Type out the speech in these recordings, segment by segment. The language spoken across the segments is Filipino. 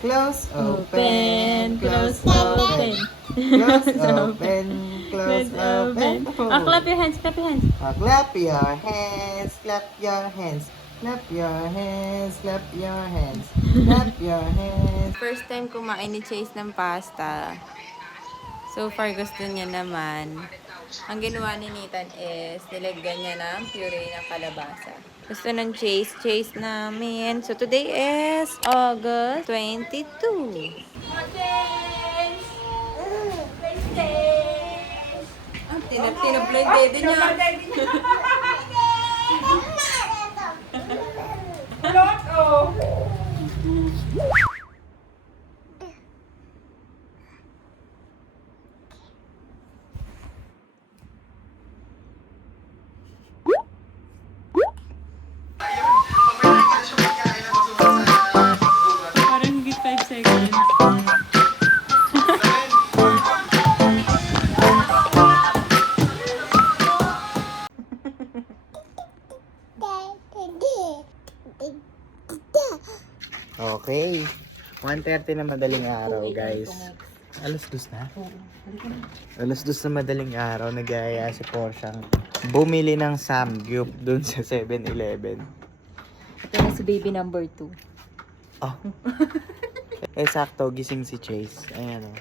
Close, open, close, open. Close, open, close, open. Clap your hands, clap your hands. Clap your hands, clap your hands. Clap your hands, clap your hands. Clap your hands. First time kumain ni Chase ng pasta. So far, gusto niya naman. Ang ginawa ni Nathan is, nilagyan niya ng puree ng kalabasa. Gusto ng Chase namin. So, today is August 22. Tinab-blind daddy niya. Lot, oh. Parang higit 5 seconds. Okay. 1:30 na madaling araw, guys. Alas 2 na? Alas 2 na madaling araw, nag-aaya si Porsyang bumili ng samgyup dun sa 7-Eleven. Ito na si baby number 2. Oh. Sakto, gising si Chase. Ayan o.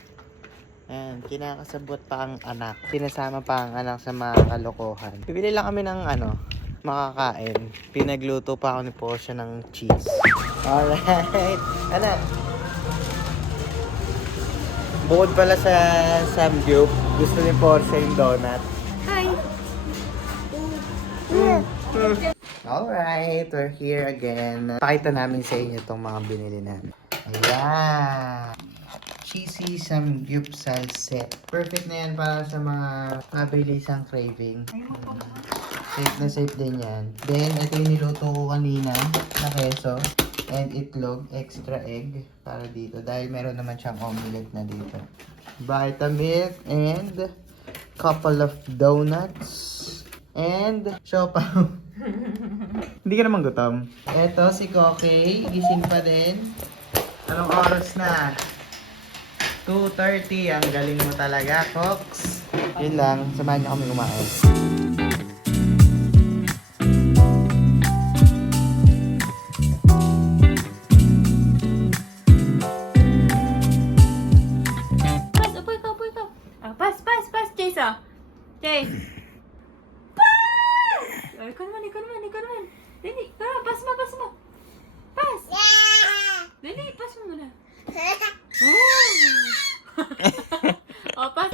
Ayan, kinakasabot pa ang anak. Sinasama pa ang anak sa mga kalokohan. Bibili lang kami ng makakain. Pinagluto pa ako ni Portia ng cheese. Alright. Anak. Bukod pala sa samgyup, gusto ni Portia yung donut. Hi! Alright, we're here again. Pakita namin sa inyo itong mga binili namin. Ayan. Cheesy samgyup salset. Perfect na yan para sa mga mabilisang craving. Safe na safe din yan. Then, ito yung niluto ko kanina na keso and itlog, extra egg para dito. Dahil meron naman siyang omelette na dito. Vitamilk and couple of donuts and siopaw. Hindi ka naman gutom. Eto si Koke, gising pa din. Anong oras na? 2:30. Ang galing mo talaga, Cox. Yun lang, samahan niyo kami kumain. Pas, upo ikaw. Pas, Chase Chase! Ikaw naman. Dali, pas mo. Pas! Dali, pas mo muna. Oh, pas.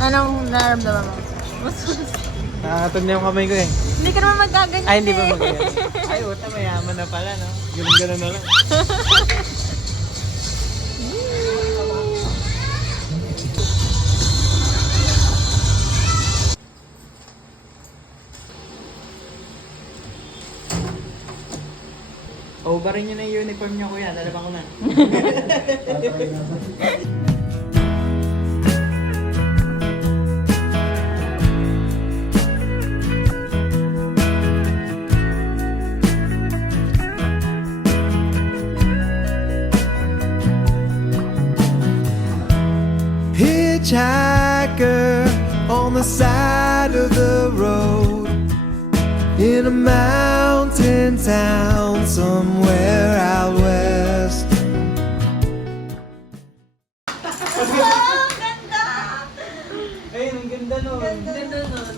Anong nararamdaman mo? Nakakatod na yung kamay ko eh. Hindi ka naman magaganyan. Ay, hindi ba magaganyan? Ay, uta, mayaman na pala, no? Ganun na lang. Overin nyo na yung uniform nyo, kuya. Lalaban ko na. Hitchhiker on the side of the road in a mountain town somewhere out west. Ganda nun.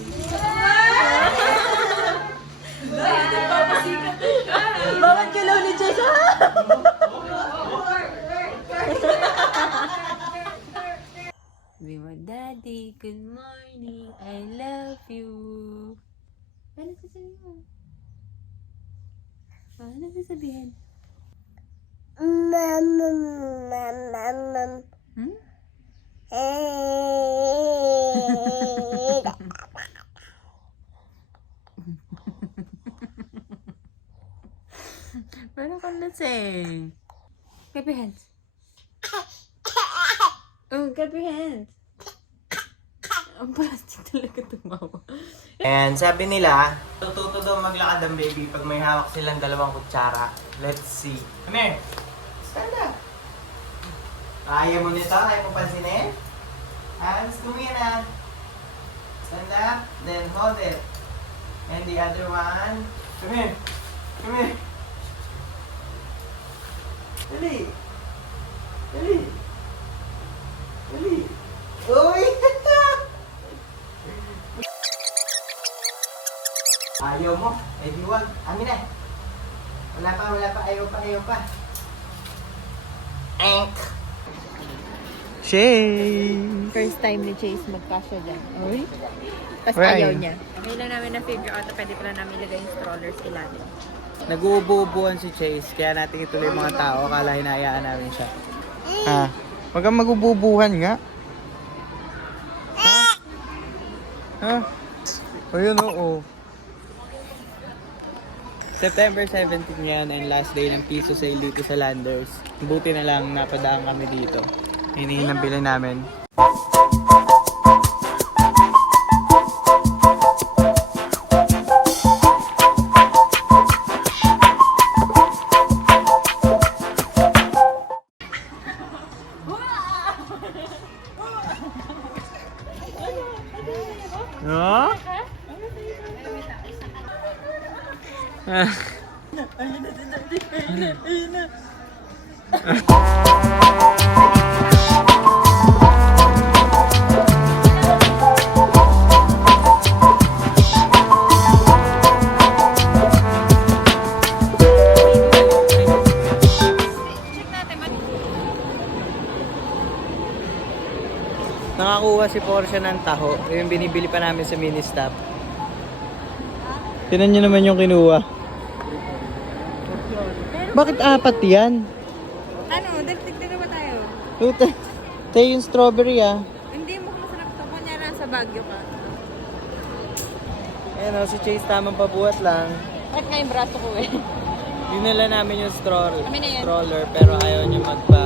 Bakit kalaw ni Chase? Sabi mo, Daddy, good morning. I love you. Ano sasabihin mo? Ano sasabihin? Hmm? Paano ka lasing? Clap your hands. Oh, clap your hands. Ang plastic talaga tumawa. And sabi nila, tututo daw maglakad ang baby pag may hawak silang dalawang kutsara. Let's see. Come here. Stand up. Ayaw mo nito? Ayaw mo pansinin? Hands, kumina. Stand up, then hold it. And the other one. Come here. Come here. Dali. Dali. Dali. Uy! Ayaw mo? Eh di wag. Amin na. Wala pa. Ayaw pa. Ank. Shay! First time ni Chase magkasya dyan. Uy. Tapos Where are ayaw you? niya. Ngayon lang namin na-figure out na pwede pala namin ilagay yung strollers ilalim. Nag-uubo-ubuan si Chase, kaya natin ituloy yung mga tao, akala hinayaan namin siya. Ha? Wag kang mag-ububuhan nga. Ha? Ayun, oo. September 17 yan ang last day ng piso sale dito sa Landers. Buti na lang napadaan kami dito. Hinihin ang bili namin. No? Nakakuha si Porsche ng taho. Yung binibili pa namin sa mini stop. Tinan nyo naman yung kinuha. Bakit apat yan? Ano? Dagdag na ba tayo? Tayo yung strawberry Hindi mo masarap ito. Kunya nasa Baguio ka. Ayan o, si Chase tamang pabuhat lang. Bakit nga yung braso ko eh? Dinala namin yung Kami na yan. stroller pero ayaw niya magpa